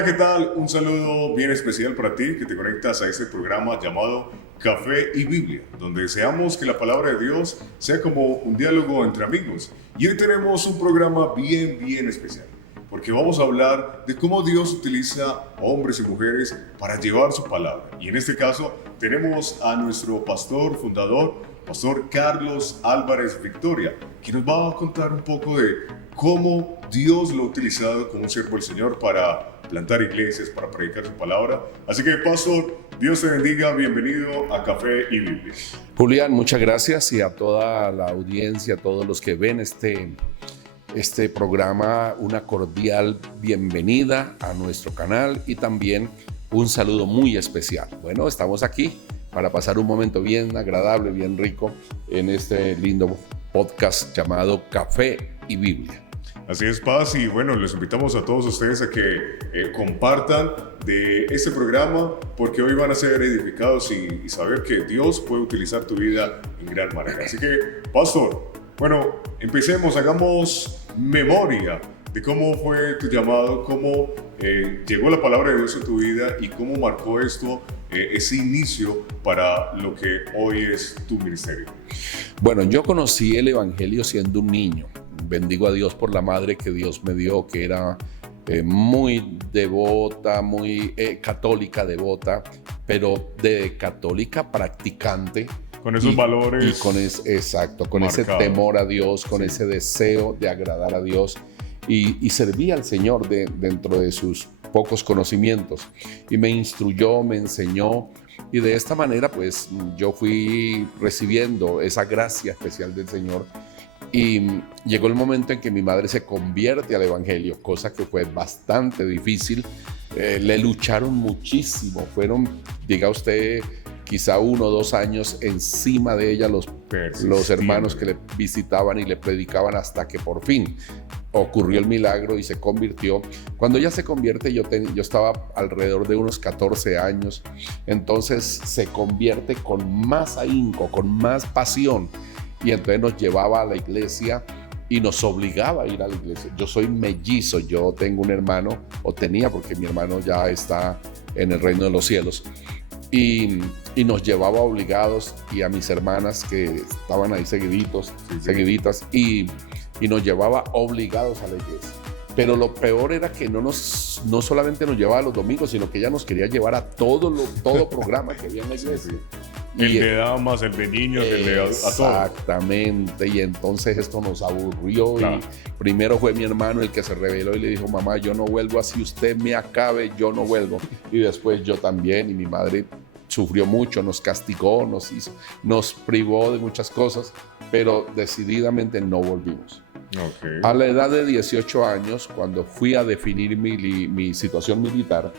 Hola, ¿qué tal? Un saludo bien especial para ti que te conectas a este programa llamado Café y Biblia, donde deseamos que la palabra de Dios sea como un diálogo entre amigos. Y hoy tenemos un programa bien especial, porque vamos a hablar de cómo Dios utiliza a hombres y mujeres para llevar su palabra. Y en este caso tenemos a nuestro pastor fundador, Pastor Carlos Álvarez Victoria, que nos va a contar un poco de cómo Dios lo ha utilizado como un siervo del Señor para plantar iglesias, para predicar su palabra. Así que, pastor, Dios te bendiga, bienvenido a Café y Biblia. Julián, muchas gracias, y a toda la audiencia, a todos los que ven este programa, una cordial bienvenida a nuestro canal y también un saludo muy especial. Bueno, estamos aquí para pasar un momento bien agradable, bien rico en este lindo podcast llamado Café y Biblia. Así es, Paz, y bueno, les invitamos a todos ustedes a que compartan de este programa, porque hoy van a ser edificados y saber que Dios puede utilizar tu vida en gran manera. Así que, pastor, bueno, empecemos, hagamos memoria de cómo fue tu llamado, cómo llegó la palabra de Dios en tu vida y cómo marcó esto, ese inicio para lo que hoy es tu ministerio. Bueno, yo conocí el Evangelio siendo un niño. Bendigo a Dios por la madre que Dios me dio, que era muy devota, muy católica devota, pero de católica practicante. Con esos valores. Y con exacto, con marcados. Ese temor a Dios, con ese deseo de agradar a Dios y servía al Señor dentro de sus pocos conocimientos. Y me instruyó, me enseñó, y de esta manera pues yo fui recibiendo esa gracia especial del Señor. Y llegó el momento en que mi madre se convierte al Evangelio, cosa que fue bastante difícil. Le lucharon muchísimo, fueron, diga usted, quizá 1 o 2 años encima de ella los hermanos que le visitaban y le predicaban, hasta que por fin ocurrió el milagro y se convirtió. Cuando ella se convierte, yo estaba alrededor de unos 14 años, entonces se convierte con más ahínco, con más pasión. Y entonces nos llevaba a la iglesia y nos obligaba a ir a la iglesia. Yo soy mellizo, yo tengo un hermano, o tenía, porque mi hermano ya está en el reino de los cielos. Y nos llevaba obligados, y a mis hermanas que estaban ahí seguiditas, y nos llevaba obligados a la iglesia. Pero lo peor era que no solamente nos llevaba los domingos, sino que ella nos quería llevar a todo programa que había en la iglesia. El de damas, el de niños, el de a todos. Exactamente, y entonces esto nos aburrió. Claro. Y primero fue mi hermano el que se rebeló y le dijo: mamá, yo no vuelvo, así usted me acabe, yo no vuelvo. Y después yo también, y mi madre sufrió mucho, nos castigó, nos privó de muchas cosas, pero decididamente no volvimos. Okay. A la edad de 18 años, cuando fui a definir mi situación militar,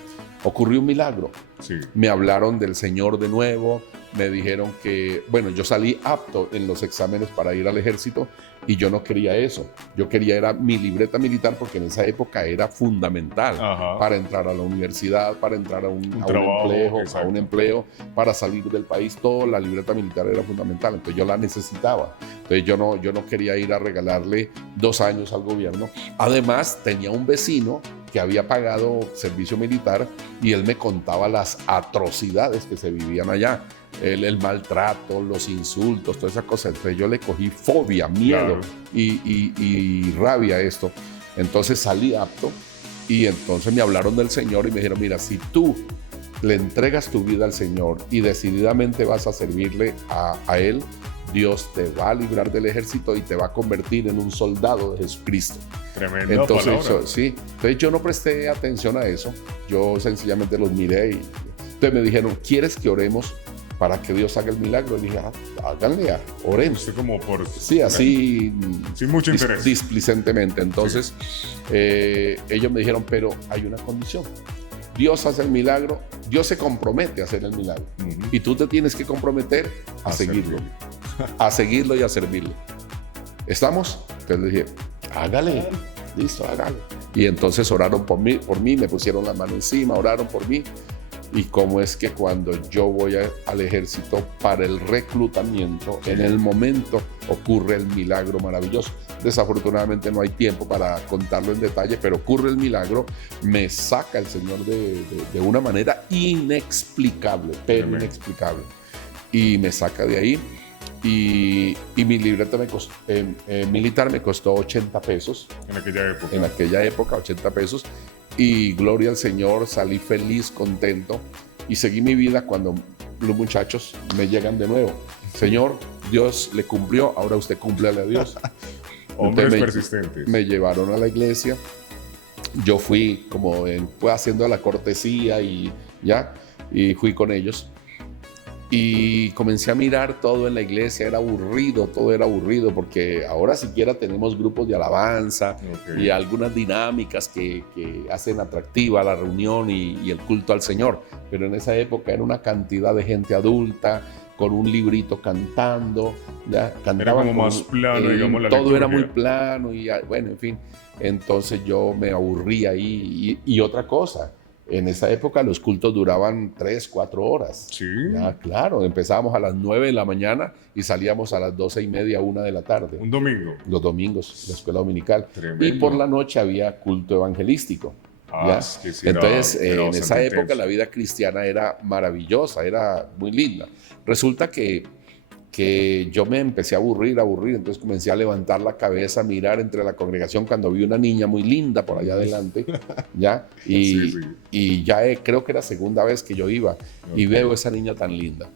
ocurrió un milagro. Sí. Me hablaron del Señor de nuevo, me dijeron que, bueno, yo salí apto en los exámenes para ir al ejército, y yo no quería eso. Yo quería mi libreta militar, porque en esa época era fundamental. Ajá. Para entrar a la universidad, para entrar a un empleo, para salir del país. Todo, la libreta militar era fundamental, entonces yo la necesitaba. Entonces yo no quería ir a regalarle 2 años al gobierno. Además, tenía un vecino que había pagado servicio militar, y él me contaba las atrocidades que se vivían allá. El maltrato, los insultos, todas esas cosas. Entonces yo le cogí fobia, miedo, claro, y rabia a esto. Entonces salí apto, y entonces me hablaron del Señor y me dijeron: mira, si tú le entregas tu vida al Señor y decididamente vas a servirle a Él, Dios te va a librar del ejército y te va a convertir en un soldado de Jesucristo. Tremenda entonces, palabra. Sí. Entonces yo no presté atención a eso. Yo sencillamente los miré, y entonces me dijeron: ¿quieres que oremos para que Dios haga el milagro? Y dije: háganle, oremos. Usted como por... Sí, así... Sin mucho interés. Displicentemente. Entonces, ellos me dijeron: pero hay una condición. Dios hace el milagro, Dios se compromete a hacer el milagro. Uh-huh. Y tú te tienes que comprometer a seguirlo. A seguirlo y a servirlo. ¿Estamos? Entonces le dije: hágale. Listo, hágale. Y entonces oraron por mí, me pusieron la mano encima, oraron por mí. Y cómo es que cuando yo voy al ejército para el reclutamiento, en el momento ocurre el milagro maravilloso. desafortunadamente no hay tiempo para contarlo en detalle, pero ocurre el milagro, me saca el Señor de una manera inexplicable, pero inexplicable. Y me saca de ahí y mi libreta militar me costó 80 pesos. En aquella época. En aquella época, 80 pesos. Y gloria al Señor, salí feliz, contento y seguí mi vida cuando los muchachos me llegan de nuevo. Señor, Dios le cumplió, ahora usted cúmplale a Dios. Hombres persistentes. Me llevaron a la iglesia, yo fui como fue haciendo la cortesía y fui con ellos. Y comencé a mirar todo en la iglesia, todo era aburrido, porque ahora siquiera tenemos grupos de alabanza y algunas dinámicas que hacen atractiva la reunión y el culto al Señor. Pero en esa época era una cantidad de gente adulta, con un librito cantando. Era como más plano, digamos, la todo liturgia. era muy plano y bueno, en fin. Entonces yo me aburrí ahí y otra cosa. En esa época los cultos duraban 3, 4 horas. Sí. Ya, claro, empezábamos a las 9 de la mañana y salíamos a las 12:30, 1 de la tarde. Un domingo. Los domingos, la escuela dominical. Tremendo. Y por la noche había culto evangelístico. Que sí, entonces, era en esa bastante época intenso. la vida cristiana era maravillosa, era muy linda. Resulta que yo me empecé a aburrir, entonces comencé a levantar la cabeza, a mirar entre la congregación cuando vi una niña muy linda por allá adelante, ¿ya? Y ya creo que era segunda vez que yo iba y veo esa niña tan linda.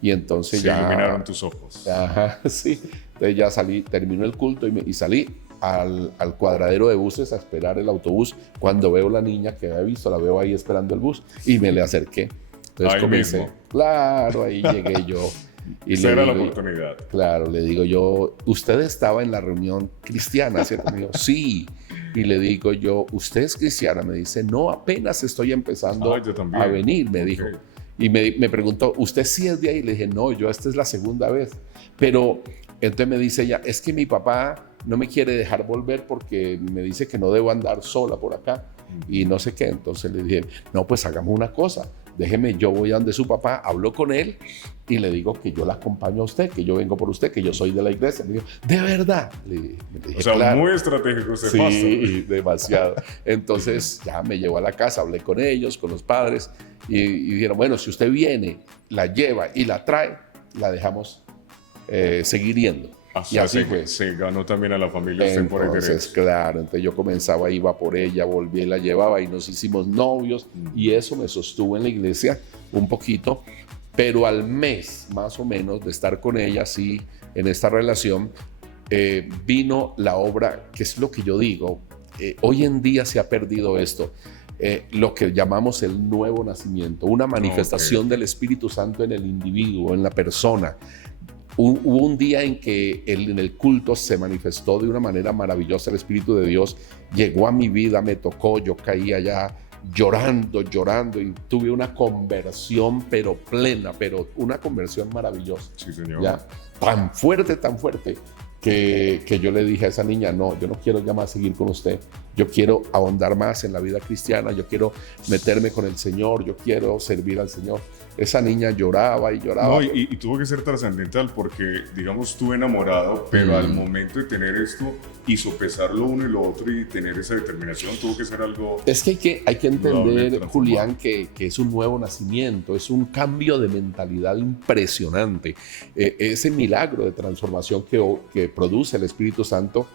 Y entonces Se iluminaron tus ojos. Ajá, sí. Entonces ya salí, terminó el culto y salí al cuadradero de buses a esperar el autobús. Cuando veo la niña que había visto, la veo ahí esperando el bus y me le acerqué. Entonces Ahí comencé. mismo. Claro, ahí llegué yo. Y Esa le era la digo, oportunidad. claro, le digo yo, ¿usted estaba en la reunión cristiana, cierto? Me dijo, sí. Y le digo yo, ¿usted es cristiana? Me dice, no, apenas estoy empezando yo también. a venir, me dijo. Y me preguntó, ¿usted sí es de ahí? Le dije, no, yo esta es la segunda vez. Pero entonces me dice ella, es que mi papá no me quiere dejar volver porque me dice que no debo andar sola por acá y no sé qué. Entonces le dije, no, pues hagamos una cosa, déjeme, yo voy a donde su papá, hablo con él y le digo que yo la acompaño a usted, que yo vengo por usted, que yo soy de la iglesia. Me dijo, ¿de verdad? Le dije, O sea, claro. muy estratégico ese Sí, paso. demasiado. Entonces ya me llevó a la casa, hablé con ellos, con los padres y dijeron, bueno, si usted viene, la lleva y la trae, la dejamos seguir yendo. Y así fue. Se ganó también a la familia usted por Entonces, interés. claro, entonces yo comenzaba, iba por ella, volvía y la llevaba y nos hicimos novios y eso me sostuvo en la iglesia un poquito, pero al mes más o menos de estar con ella así en esta relación, vino la obra, que es lo que yo digo, hoy en día se ha perdido esto, lo que llamamos el nuevo nacimiento, una manifestación del Espíritu Santo en el individuo, en la persona. Hubo un día en que en el culto se manifestó de una manera maravillosa el Espíritu de Dios, llegó a mi vida, me tocó, yo caí allá llorando y tuve una conversión pero plena, pero una conversión maravillosa. Sí, señor. ¿Ya? Tan fuerte que yo le dije a esa niña, no, yo no quiero ya más seguir con usted, yo quiero ahondar más en la vida cristiana, yo quiero meterme con el Señor, yo quiero servir al Señor. Esa niña lloraba y lloraba. No, y tuvo que ser trascendental porque, digamos, estuve enamorado, pero al momento de tener esto, hizo pesar lo uno y lo otro y tener esa determinación, tuvo que ser algo... Es que hay que entender, transformado. Julián, que es un nuevo nacimiento, es un cambio de mentalidad impresionante. Ese milagro de transformación que produce el Espíritu Santo,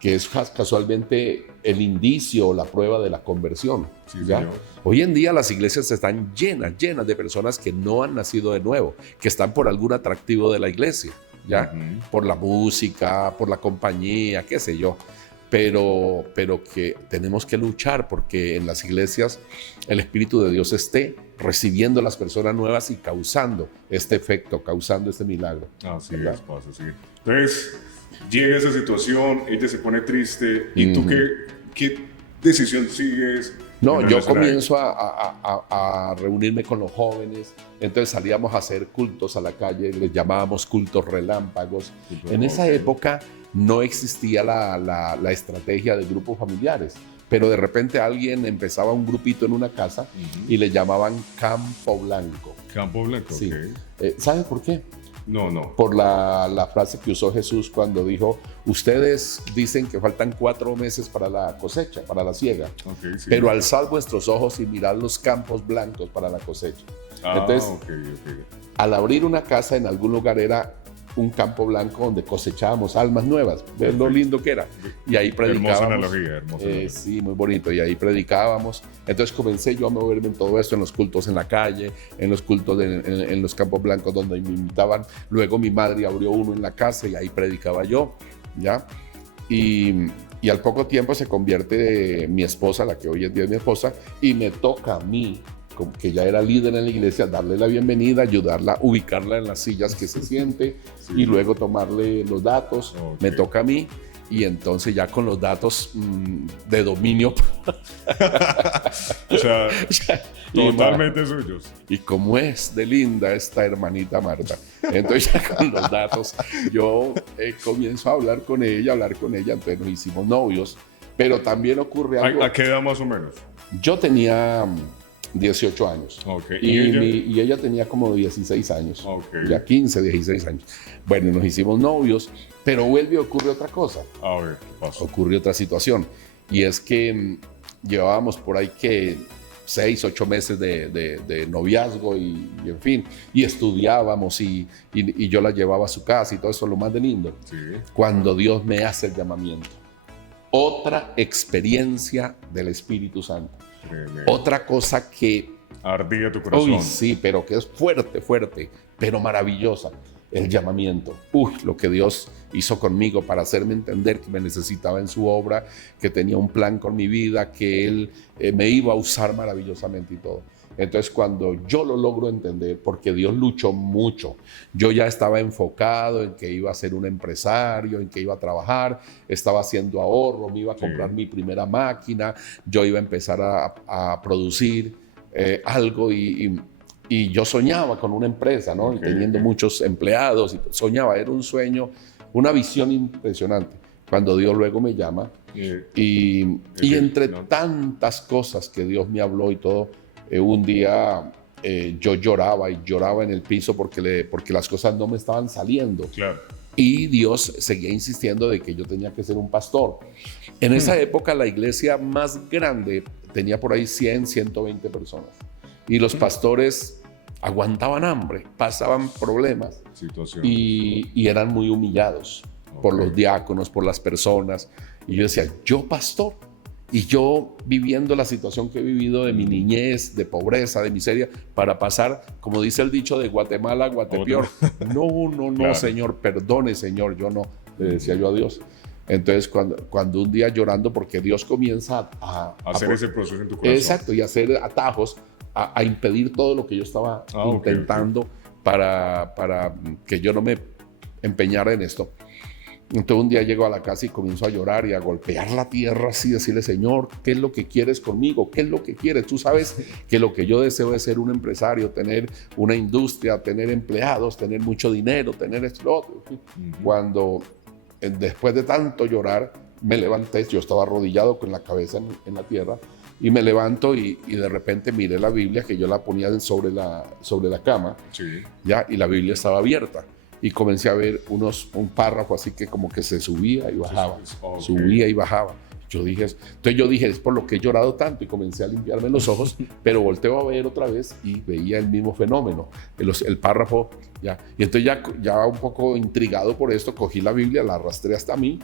que es casualmente el indicio o la prueba de la conversión. Sí, ¿ya? señor. Hoy en día las iglesias están llenas de personas que no han nacido de nuevo, que están por algún atractivo de la iglesia, ¿ya? Por la música, por la compañía, qué sé yo. Pero que tenemos que luchar porque en las iglesias el Espíritu de Dios esté recibiendo a las personas nuevas y causando este efecto, causando este milagro. Así es, pasa así. Entonces, llega esa situación, ella se pone triste, ¿y tú qué decisión sigues? No, yo comienzo a reunirme con los jóvenes, entonces salíamos a hacer cultos a la calle, les llamábamos cultos relámpagos. En esa época no existía la estrategia de grupos familiares, pero de repente alguien empezaba un grupito en una casa y le llamaban Campo Blanco. Campo Blanco, Sí. ok. ¿Sabe por qué? No, no. por la frase que usó Jesús cuando dijo, ustedes dicen que faltan 4 meses para la cosecha, para la siega, Okay, sí. pero alzad vuestros ojos y mirad los campos blancos para la cosecha. Entonces, Ok. al abrir una casa en algún lugar era un campo blanco donde cosechábamos almas nuevas. ¿Ves lo lindo que era? Y ahí predicábamos. Hermosa analogía. Sí, muy bonito. Y ahí predicábamos. Entonces comencé yo a moverme en todo esto, en los cultos en la calle, en los cultos en los campos blancos donde me invitaban. Luego mi madre abrió uno en la casa y ahí predicaba yo, ¿ya? Y al poco tiempo se convierte mi esposa, la que hoy en día es mi esposa, y me toca a mí, que ya era líder en la iglesia, darle la bienvenida, ayudarla, ubicarla en las sillas que se siente y luego tomarle los datos. Okay. Me toca a mí y entonces ya con los datos de dominio. O sea, totalmente suyos. Y como es de linda esta hermanita Marta. Entonces ya con los datos yo comienzo a hablar con ella, entonces nos hicimos novios, pero también ocurre algo. ¿A qué edad más o menos? Yo tenía 18 años. Okay. Y ella tenía como 16 años. Okay. Ya 15, 16 años. Bueno, nos hicimos novios, pero vuelve y ocurre otra cosa. A ver, ¿qué pasó? Ocurre otra situación. Y es que llevábamos por ahí que 6, 8 meses de noviazgo y en fin. Y estudiábamos y yo la llevaba a su casa y todo eso, lo más de lindo. Sí. Cuando Dios me hace el llamamiento. Otra experiencia del Espíritu Santo. Tremendo. Otra cosa que Ardía tu corazón. uy, sí, pero que es fuerte, pero maravillosa. El llamamiento. Lo que Dios hizo conmigo para hacerme entender que me necesitaba en su obra, que tenía un plan con mi vida, que Él me iba a usar maravillosamente y todo. Entonces, cuando yo lo logro entender, porque Dios luchó mucho, yo ya estaba enfocado en que iba a ser un empresario, en que iba a trabajar, estaba haciendo ahorro, me iba a comprar mi primera máquina, yo iba a empezar a producir algo y yo soñaba con una empresa, ¿no? Y teniendo muchos empleados, y soñaba, era un sueño, una visión impresionante. Cuando Dios luego me llama y entre tantas cosas que Dios me habló y todo, un día yo lloraba en el piso porque las cosas no me estaban saliendo. Claro. Y Dios seguía insistiendo de que yo tenía que ser un pastor. En esa época la iglesia más grande tenía por ahí 100, 120 personas. Y los pastores aguantaban hambre, pasaban problemas y eran muy humillados por los diáconos, por las personas. Y yo decía, yo pastor, y yo viviendo la situación que he vivido de mi niñez, de pobreza, de miseria, para pasar, como dice el dicho, de Guatemala a Guatepeor. No, Claro. Señor, perdone, Señor, yo no, le decía yo a Dios. Entonces, cuando un día llorando, porque Dios comienza a hacer ese proceso en tu corazón. Exacto, y hacer atajos, a impedir todo lo que yo estaba intentando para que yo no me empeñara en esto. Entonces un día llego a la casa y comienzo a llorar y a golpear la tierra así, decirle, Señor, ¿qué es lo que quieres conmigo? ¿Qué es lo que quieres? Tú sabes que lo que yo deseo es ser un empresario, tener una industria, tener empleados, tener mucho dinero, tener esto y lo otro. Cuando después de tanto llorar me levanté, yo estaba arrodillado con la cabeza en la tierra, y me levanto y de repente miré la Biblia, que yo la ponía sobre la cama, ¿ya? Y la Biblia estaba abierta. Y comencé a ver un párrafo así que como que se subía y bajaba, subía y bajaba. Entonces yo dije, es por lo que he llorado tanto, y comencé a limpiarme los ojos, pero volteo a ver otra vez y veía el mismo fenómeno, el párrafo, ya. Y entonces ya un poco intrigado por esto, cogí la Biblia, la arrastré hasta mí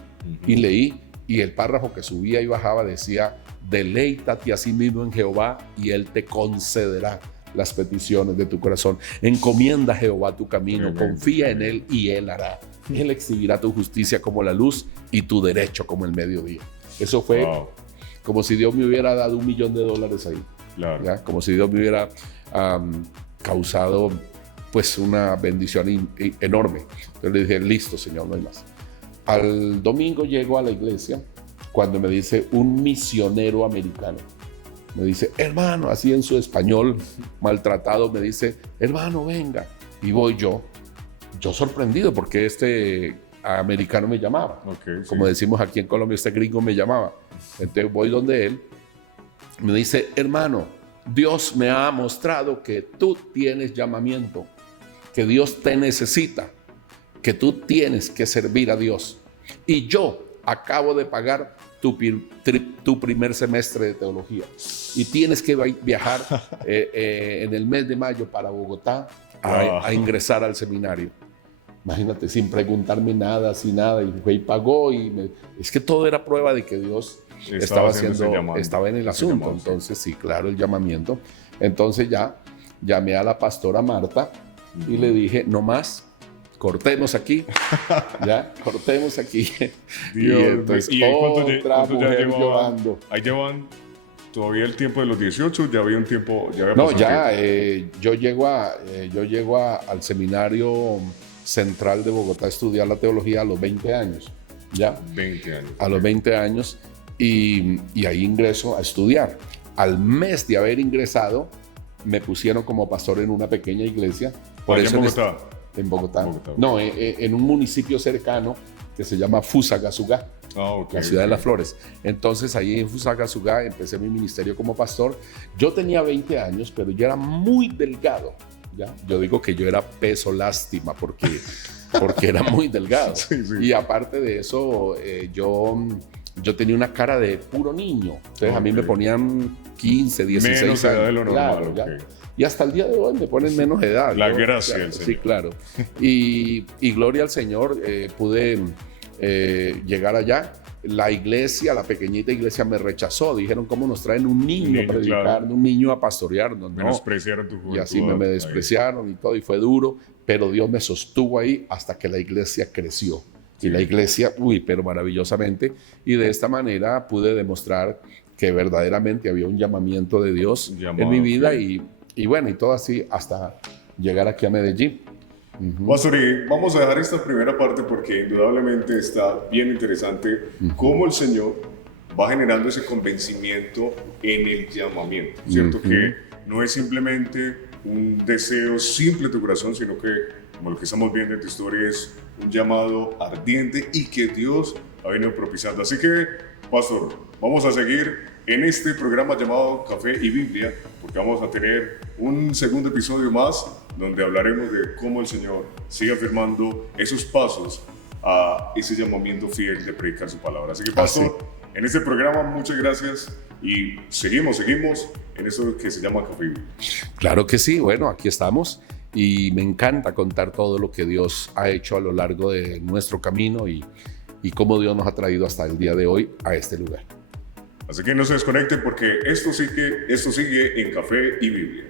y leí, y el párrafo que subía y bajaba decía, deleítate a sí mismo en Jehová y Él te concederá las peticiones de tu corazón. Encomienda a Jehová tu camino, confía en Él y Él hará. Él exhibirá tu justicia como la luz y tu derecho como el mediodía. Eso fue como si Dios me hubiera dado $1 millón ahí. Claro. ¿Ya? Como si Dios me hubiera causado pues una bendición enorme. Entonces le dije, listo, Señor, no hay más. Al domingo llego a la iglesia cuando me dice un misionero americano. Me dice, hermano, así en su español maltratado, me dice, hermano, venga. Y voy yo sorprendido porque este americano me llamaba. Como decimos aquí en Colombia, este gringo me llamaba. Entonces voy donde él, me dice, hermano, Dios me ha mostrado que tú tienes llamamiento que Dios te necesita, que tú tienes que servir a Dios. Y yo acabo de pagar tu primer semestre de teología y tienes que viajar en el mes de mayo para Bogotá a ingresar al seminario. Imagínate, sin preguntarme nada, sin nada, y fue y pagó. Es que todo era prueba de que Dios estaba en el asunto. Entonces, sí, claro, el llamamiento. Entonces ya llamé a la pastora Marta y le dije, no más, cortemos aquí, ya, cortemos aquí. Dios, y entonces otra mujer llorando. Ahí llevan todavía el tiempo de los 18, ya había un tiempo, ya había No, pasado ya, tiempo. yo llego al seminario central de Bogotá a estudiar la teología a los 20 años, ¿ya? 20 años. A los 20 años y ahí ingreso a estudiar. Al mes de haber ingresado, me pusieron como pastor en una pequeña iglesia. Por eso en Bogotá. En Bogotá. No, en un municipio cercano que se llama Fusagasugá, la ciudad de las flores. Entonces ahí en Fusagasugá empecé mi ministerio como pastor. Yo tenía 20 años, pero yo era muy delgado. ¿Ya? Yo digo que yo era peso lástima porque era muy delgado. Sí. Y aparte de eso, yo tenía una cara de puro niño. Entonces a mí me ponían 15, 16 menos años. Edad de lo normal, claro, y hasta el día de hoy me ponen menos edad. La gracia del Señor. Sí, claro. Y gloria al Señor, pude llegar allá. La iglesia, la pequeñita iglesia me rechazó. Dijeron, ¿cómo nos traen un niño a predicar, claro, un niño a pastorearnos? Menospreciaron tu juventud. Y así me despreciaron y todo, y fue duro, pero Dios me sostuvo ahí hasta que la iglesia creció. Sí. Y la iglesia, pero maravillosamente. Y de esta manera pude demostrar que verdaderamente había un llamamiento de Dios en mi vida. Y bueno, y todo así hasta llegar aquí a Medellín. Pastor, vamos a dejar esta primera parte porque indudablemente está bien interesante cómo el Señor va generando ese convencimiento en el llamamiento, ¿cierto? Que no es simplemente un deseo simple de tu corazón, sino que, como lo que estamos viendo en tu historia, es un llamado ardiente y que Dios ha venido propiciando. Así que, Pastor, vamos a seguir en este programa llamado Café y Biblia, porque vamos a tener un segundo episodio más donde hablaremos de cómo el Señor sigue afirmando esos pasos a ese llamamiento fiel de predicar su palabra. Así que, Pastor, en este programa, muchas gracias y seguimos en eso que se llama Café y Biblia. Claro que sí, bueno, aquí estamos y me encanta contar todo lo que Dios ha hecho a lo largo de nuestro camino y cómo Dios nos ha traído hasta el día de hoy a este lugar. Así que no se desconecten porque esto sigue en Café y Biblia.